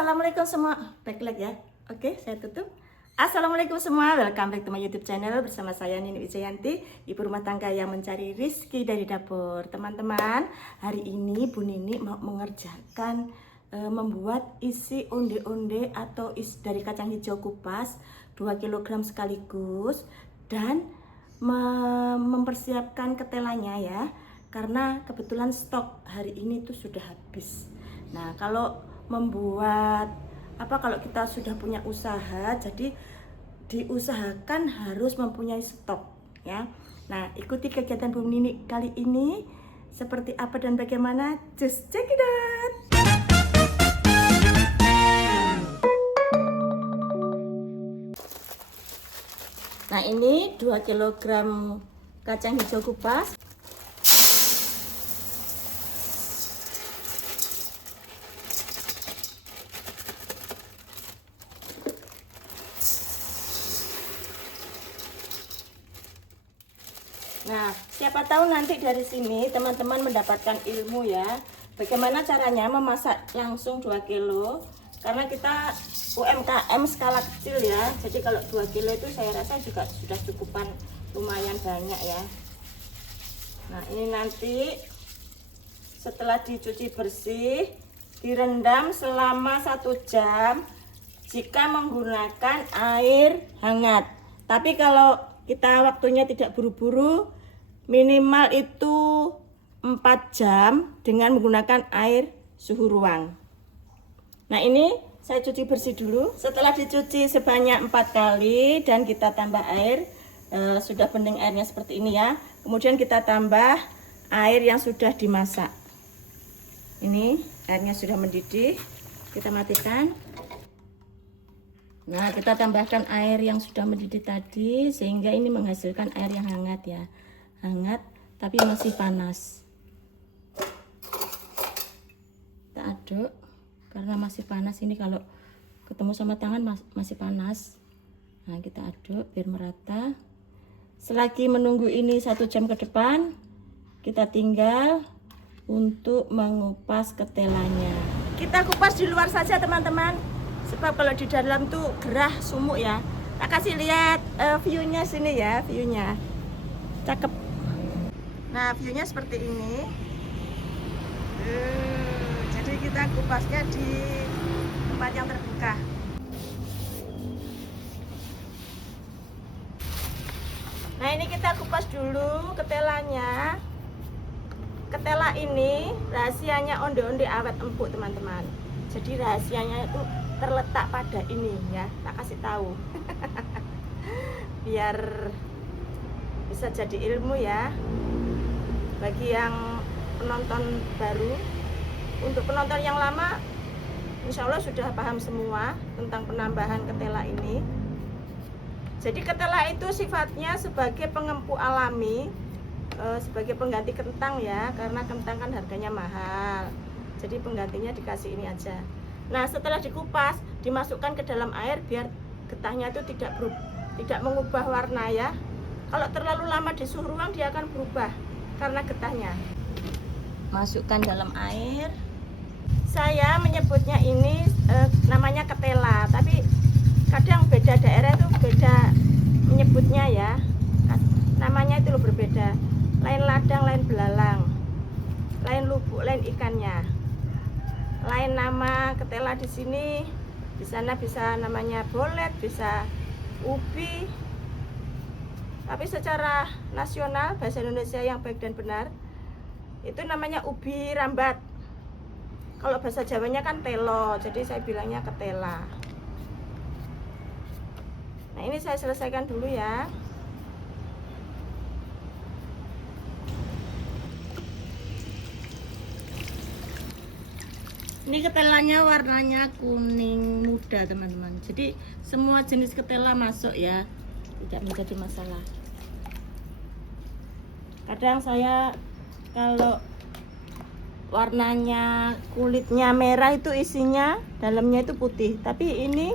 Assalamualaikum semua. Baik lagi ya. Oke, saya tutup. Assalamualaikum semua. Welcome back to my YouTube channel bersama saya Nini Wijayanti, ibu rumah tangga yang mencari rizki dari dapur. Teman-teman, hari ini Bu Nini mau mengerjakan membuat isi onde-onde atau isi dari kacang hijau kupas 2 kg sekaligus dan mempersiapkan ketelanya ya. Karena kebetulan stok hari ini tuh sudah habis. Nah, kalau membuat kalau kita sudah punya usaha, jadi diusahakan harus mempunyai stok ya. Nah, ikuti kegiatan Bu Nini kali ini seperti apa dan bagaimana, just check it out. Nah, ini 2 kg kacang hijau kupas. Nah, siapa tahu nanti dari sini teman-teman mendapatkan ilmu ya, bagaimana caranya memasak langsung 2 kilo. Karena kita UMKM skala kecil ya, jadi kalau 2 kilo itu saya rasa juga sudah cukupan lumayan banyak ya. Nah, ini nanti setelah dicuci bersih, direndam selama 1 jam jika menggunakan air hangat. Tapi kalau kita waktunya tidak buru-buru, minimal itu 4 jam dengan menggunakan air suhu ruang. Nah, ini saya cuci bersih dulu. Setelah dicuci sebanyak 4 kali dan kita tambah air, sudah bening airnya seperti ini ya. Kemudian kita tambah air yang sudah dimasak. Ini airnya sudah mendidih, kita matikan. Nah, kita tambahkan air yang sudah mendidih tadi sehingga ini menghasilkan air yang hangat ya. Hangat tapi masih panas. Kita aduk karena masih panas, ini kalau ketemu sama tangan masih panas. Nah, kita aduk biar merata. Selagi menunggu ini 1 jam ke depan, kita tinggal untuk mengupas ketelanya. Kita kupas di luar saja teman-teman, sebab kalau di dalam tuh gerah sumuk ya. Tak kasih lihat view-nya sini ya, view-nya cakep. Nah, view-nya seperti ini. Jadi kita kupasnya di tempat yang terbuka. Nah, ini kita kupas dulu ketelanya. Ketela ini rahasianya onde-onde awet empuk teman-teman. Jadi rahasianya itu terletak pada ini ya, tak kasih tahu. Biar bisa jadi ilmu ya bagi yang penonton baru. Untuk penonton yang lama, insya Allah sudah paham semua tentang penambahan ketela ini. Jadi ketela itu sifatnya sebagai pengempuk alami, sebagai pengganti kentang ya, karena kentang kan harganya mahal. Jadi penggantinya dikasih ini aja. Nah, setelah dikupas, dimasukkan ke dalam air biar getahnya itu tidak mengubah warna ya. Kalau terlalu lama di suhu ruang dia akan berubah karena getahnya. Masukkan dalam air. Saya menyebutnya ini namanya ketela, tapi kadang beda daerah itu beda menyebutnya ya. Namanya itu loh berbeda. Lain ladang, lain belalang. Lain lubuk, lain ikannya. Lain nama ketela di sini, di sana bisa namanya bolet, bisa ubi. Tapi secara nasional bahasa Indonesia yang baik dan benar itu namanya ubi rambat. Kalau bahasa Jawanya kan telo, jadi saya bilangnya ketela. Nah, ini saya selesaikan dulu ya. Ini ketelanya warnanya kuning muda teman-teman. Jadi semua jenis ketela masuk ya, tidak menjadi masalah. Kadang saya kalau warnanya kulitnya merah itu isinya dalamnya itu putih, tapi ini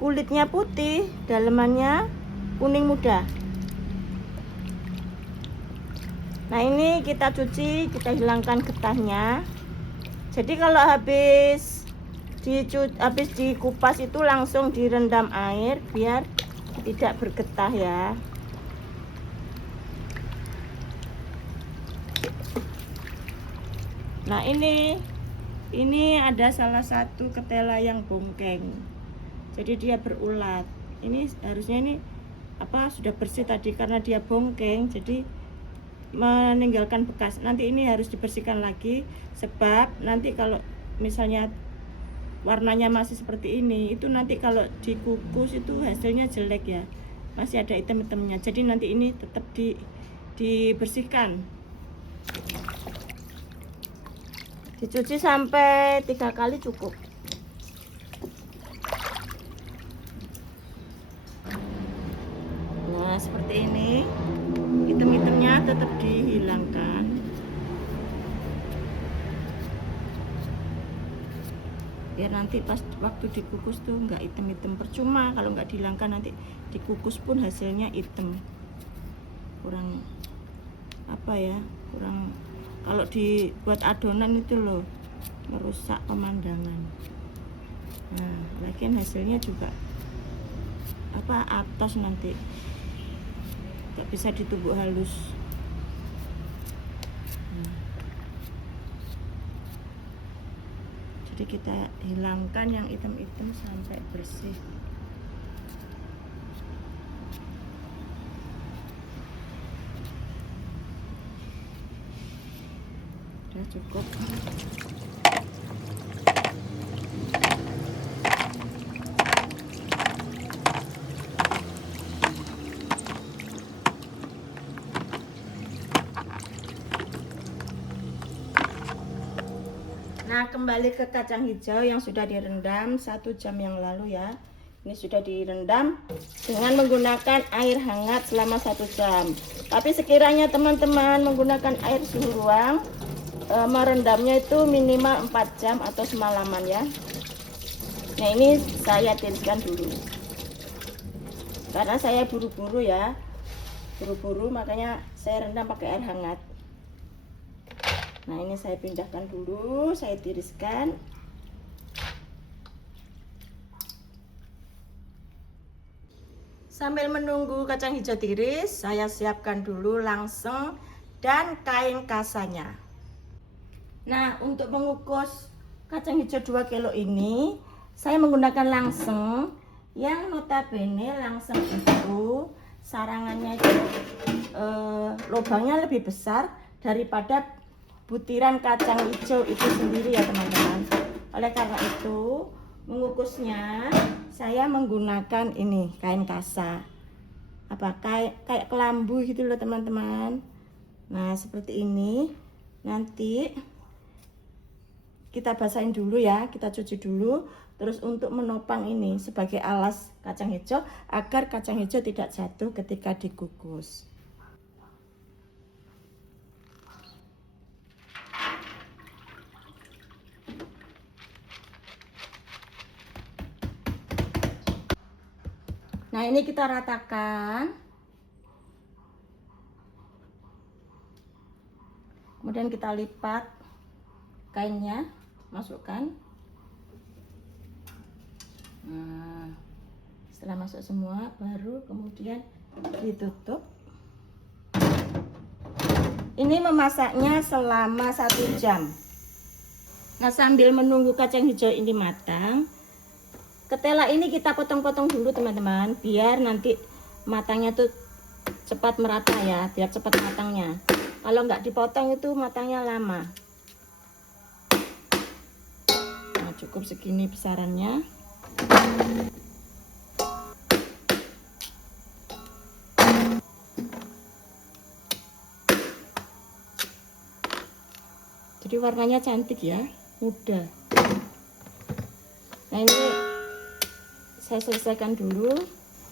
kulitnya putih, dalamannya kuning muda. Nah, ini kita cuci, kita hilangkan getahnya. Jadi kalau habis habis dikupas itu langsung direndam air biar tidak bergetah ya. Nah ini ada salah satu ketela yang bongkeng, jadi dia berulat. Ini harusnya ini sudah bersih tadi, karena dia bongkeng jadi meninggalkan bekas. Nanti ini harus dibersihkan lagi, sebab nanti kalau misalnya warnanya masih seperti ini, itu nanti kalau dikukus itu hasilnya jelek ya, masih ada item-itemnya. Jadi nanti ini tetap dibersihkan, dicuci sampai 3 kali cukup. Nah seperti ini, item-itemnya tetap dihilangkan. Biar nanti pas waktu dikukus tuh nggak item-item, percuma kalau nggak dihilangkan, nanti dikukus pun hasilnya item, kurang kurang. Kalau dibuat adonan itu loh, merusak pemandangan. Nah lagian hasilnya juga atas nanti nggak bisa ditumbuk halus. Jadi kita hilangkan yang item-item sampai bersih. Udah cukup. Nah kembali ke kacang hijau yang sudah direndam 1 jam yang lalu ya. Ini sudah direndam dengan menggunakan air hangat selama 1 jam. Tapi sekiranya teman-teman menggunakan air suhu ruang, merendamnya itu minimal 4 jam atau semalaman ya. Nah ini saya tiriskan dulu, karena saya buru-buru ya, makanya saya rendam pakai air hangat. Nah ini saya pindahkan dulu, saya tiriskan. Sambil menunggu kacang hijau tiris, saya siapkan dulu langseng dan kain kasanya. Nah untuk mengukus kacang hijau 2 kilo ini, saya menggunakan langseng yang notabene langseng itu sarangannya itu lubangnya lebih besar daripada butiran kacang hijau itu sendiri ya teman-teman. Oleh karena itu mengukusnya saya menggunakan ini kain kasa, kayak kelambu gitu loh teman-teman. Nah seperti ini, nanti kita basahin dulu ya, kita cuci dulu. Terus untuk menopang ini sebagai alas kacang hijau agar kacang hijau tidak jatuh ketika dikukus. Nah ini kita ratakan, kemudian kita lipat kainnya, masukkan. Nah setelah masuk semua baru kemudian ditutup. Ini memasaknya selama 1 jam. Nah sambil menunggu kacang hijau ini matang, ketela ini kita potong-potong dulu teman-teman, biar nanti matangnya tuh cepat merata ya, biar cepat matangnya. Kalau nggak dipotong itu matangnya lama. Nah cukup segini besarannya. Jadi warnanya cantik ya, muda. Nah ini saya selesaikan dulu.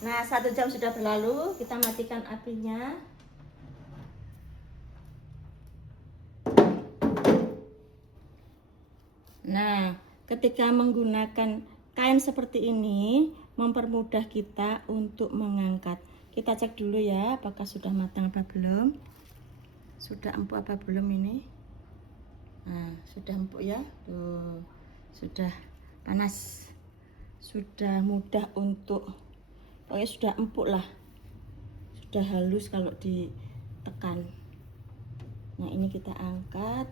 Nah 1 jam sudah berlalu, kita matikan apinya. Nah ketika menggunakan kain seperti ini mempermudah kita untuk mengangkat. Kita cek dulu ya apakah sudah matang apa belum, sudah empuk apa belum ini. Nah sudah empuk ya, tuh sudah panas, sudah mudah untuk, pokoknya sudah empuk lah, sudah halus kalau ditekan. Nah ini kita angkat.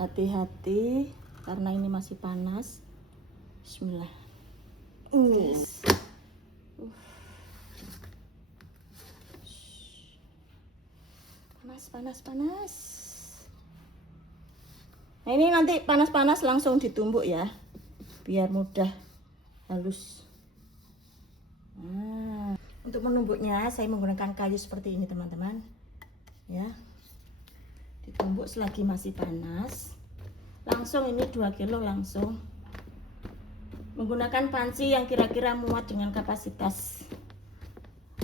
Hati-hati karena ini masih panas. Bismillah. Panas. Nah ini nanti panas-panas langsung ditumbuk ya, biar mudah halus. Nah, untuk menumbuknya saya menggunakan kayu seperti ini teman-teman. Ya, ditumbuk selagi masih panas. Langsung ini 2 kilo langsung. Menggunakan panci yang kira-kira muat dengan kapasitas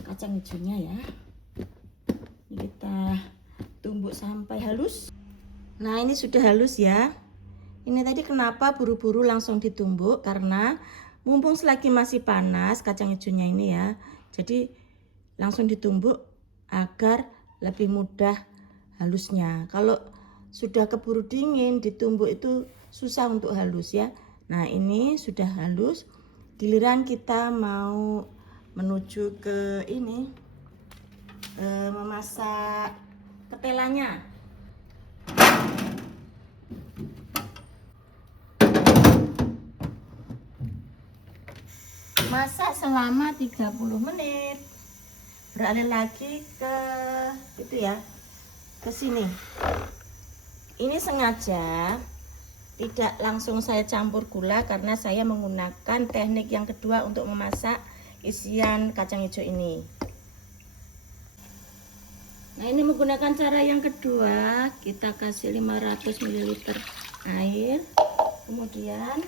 kacang hijaunya ya. Ini kita tumbuk sampai halus. Nah ini sudah halus ya. Ini tadi kenapa buru-buru langsung ditumbuk, karena mumpung selagi masih panas kacang hijaunya ini ya, jadi langsung ditumbuk agar lebih mudah halusnya. Kalau sudah keburu dingin ditumbuk itu susah untuk halus ya. Nah ini sudah halus, giliran kita mau menuju ke ini memasak ketelanya. Masak selama 30 menit. Beralih lagi ke itu ya, ke sini. Ini sengaja tidak langsung saya campur gula karena saya menggunakan teknik yang kedua untuk memasak isian kacang hijau ini. Nah ini menggunakan cara yang kedua, kita kasih 500 ml air, kemudian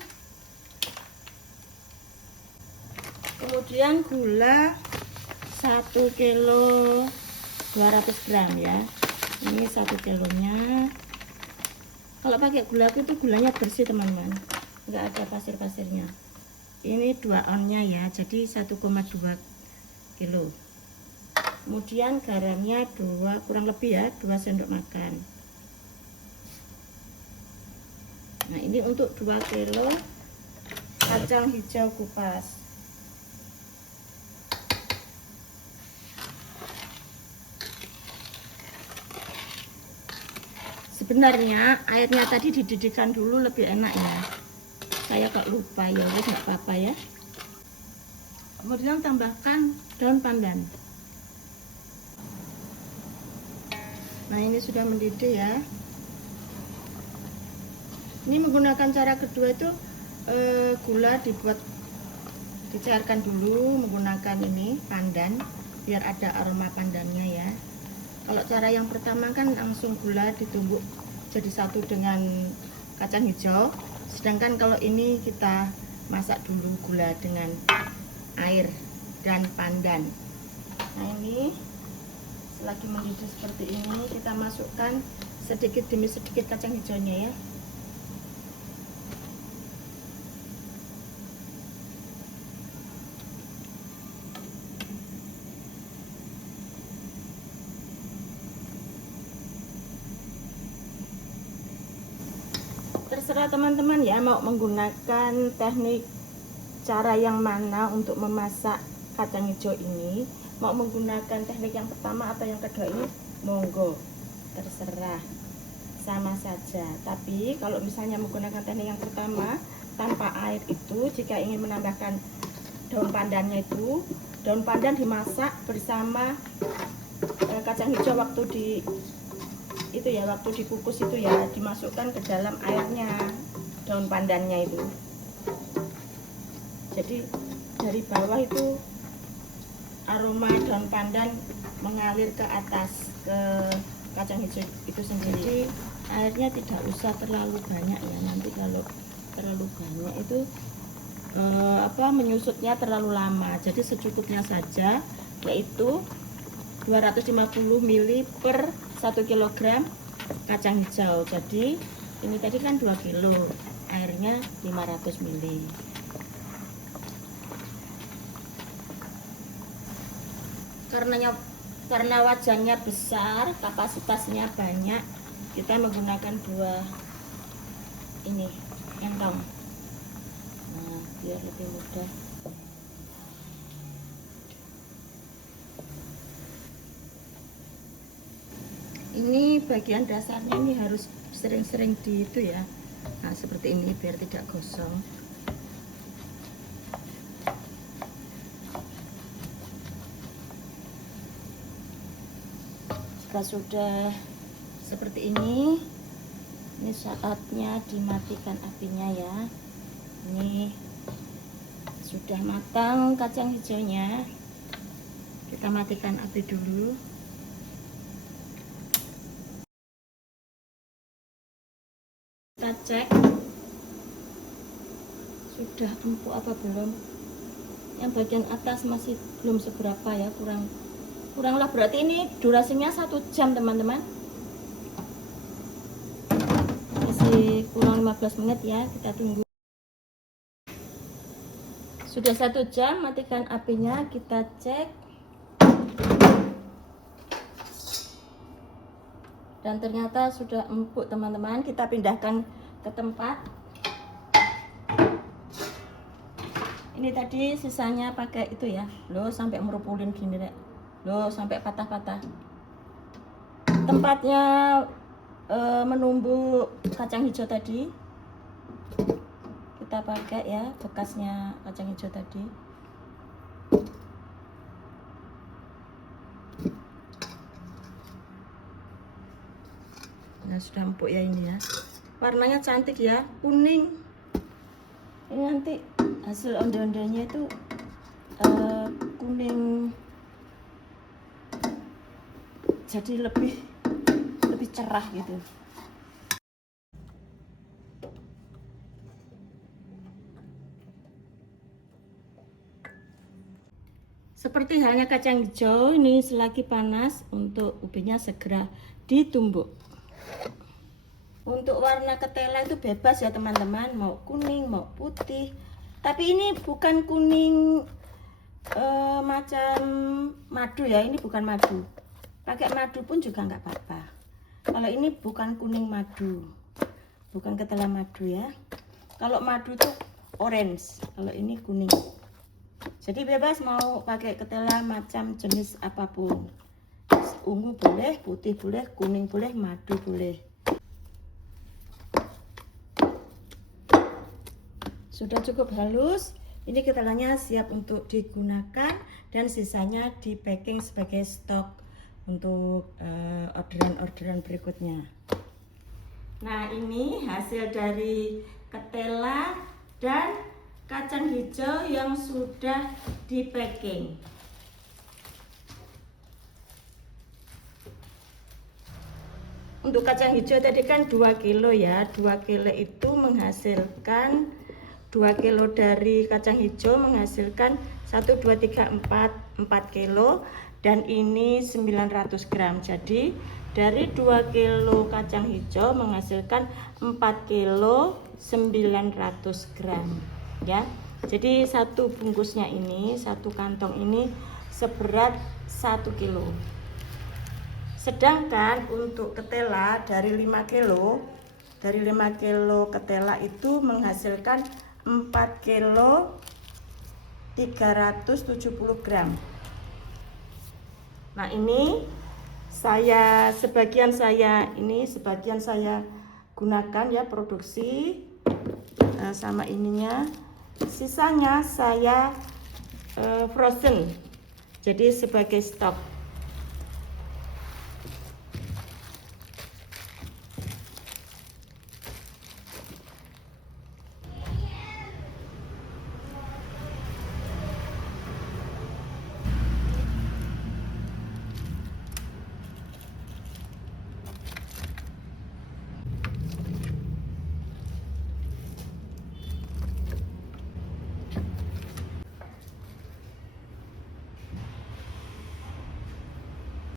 gula 1 kilo 200 gram ya. Ini 1 kilonya. Kalau pakai gula itu gulanya bersih teman-teman, nggak ada pasir-pasirnya. Ini 2 onnya ya, jadi 1,2 kilo. Kemudian garamnya kurang lebih ya 2 sendok makan. Nah ini untuk 2 kilo kacang hijau kupas. Sebenarnya airnya tadi dididihkan dulu lebih enak ya. Saya kok lupa ya, wes nggak apa-apa ya. Kemudian tambahkan daun pandan. Nah ini sudah mendidih ya. Ini menggunakan cara kedua itu gula dicairkan dulu menggunakan ini pandan biar ada aroma pandannya ya. Kalau cara yang pertama kan langsung gula ditumbuk jadi satu dengan kacang hijau, sedangkan kalau ini kita masak dulu gula dengan air dan pandan. Nah ini selagi mendidih seperti ini kita masukkan sedikit demi sedikit kacang hijaunya ya. Terserah teman-teman ya mau menggunakan teknik cara yang mana untuk memasak kacang hijau ini, mau menggunakan teknik yang pertama atau yang kedua ini, monggo, terserah, sama saja. Tapi kalau misalnya menggunakan teknik yang pertama tanpa air itu, jika ingin menambahkan daun pandannya itu, daun pandan dimasak bersama kacang hijau waktu waktu dikukus itu ya, dimasukkan ke dalam airnya daun pandannya itu. Jadi dari bawah itu aroma daun pandan mengalir ke atas ke kacang hijau itu sendiri. Jadi airnya tidak usah terlalu banyak ya, nanti kalau terlalu banyak itu menyusutnya terlalu lama. Jadi secukupnya saja, yaitu 250 ml per 1 kg kacang hijau. Jadi ini tadi kan 2 kilo, airnya 500 ml. Karena wajannya besar, kapasitasnya banyak, kita menggunakan dua ini entong. Nah, biar lebih mudah. Ini bagian dasarnya ini harus sering-sering di itu ya. Nah, seperti ini biar tidak gosong. Jika sudah seperti ini saatnya dimatikan apinya ya. Ini sudah matang kacang hijaunya, kita matikan api dulu. Kita cek sudah empuk apa belum. Yang bagian atas masih belum seberapa ya, kuranglah, berarti ini durasinya 1 jam teman-teman. Masih kurang 15 menit ya, kita tunggu. Sudah 1 jam, matikan apinya, kita cek. Dan ternyata sudah empuk teman-teman, kita pindahkan ke tempat. Ini tadi sisanya pakai itu ya, loh sampai merupulin gini deh, loh sampai patah-patah. Tempatnya menumbuk kacang hijau tadi kita pakai ya, bekasnya kacang hijau tadi. Nah, sudah empuk ya ini ya, warnanya cantik ya, kuning. Ini nanti hasil onde-ondenya itu kuning, jadi lebih cerah gitu. Seperti halnya kacang hijau, ini selagi panas untuk ubinya segera ditumbuk. Untuk warna ketela itu bebas ya teman-teman, mau kuning mau putih. Tapi ini bukan kuning macam madu ya, ini bukan madu. Pakai madu pun juga nggak apa-apa. Kalau ini bukan kuning madu, bukan ketela madu ya. Kalau madu tuh orange, kalau ini kuning. Jadi bebas mau pakai ketela macam jenis apapun. Ungu boleh, putih boleh, kuning boleh, madu boleh. Sudah cukup halus, ini ketelanya siap untuk digunakan dan sisanya di packing sebagai stok untuk orderan-orderan berikutnya. Nah, ini hasil dari ketela dan kacang hijau yang sudah di packing. Untuk kacang hijau tadi kan 2 kilo ya, 2 kilo itu menghasilkan 2 kilo dari kacang hijau menghasilkan 1, 2, 3, 4 kilo, dan ini 900 gram. Jadi dari 2 kilo kacang hijau menghasilkan 4 kilo 900 gram ya. Jadi satu bungkusnya ini, satu kantong ini seberat 1 kilo. Sedangkan untuk ketela dari 5 kilo, dari 5 kilo ketela itu menghasilkan 4 kilo 370 gram. Nah, ini sebagian saya gunakan ya, produksi sama ininya. Sisanya saya frozen. Jadi sebagai stok.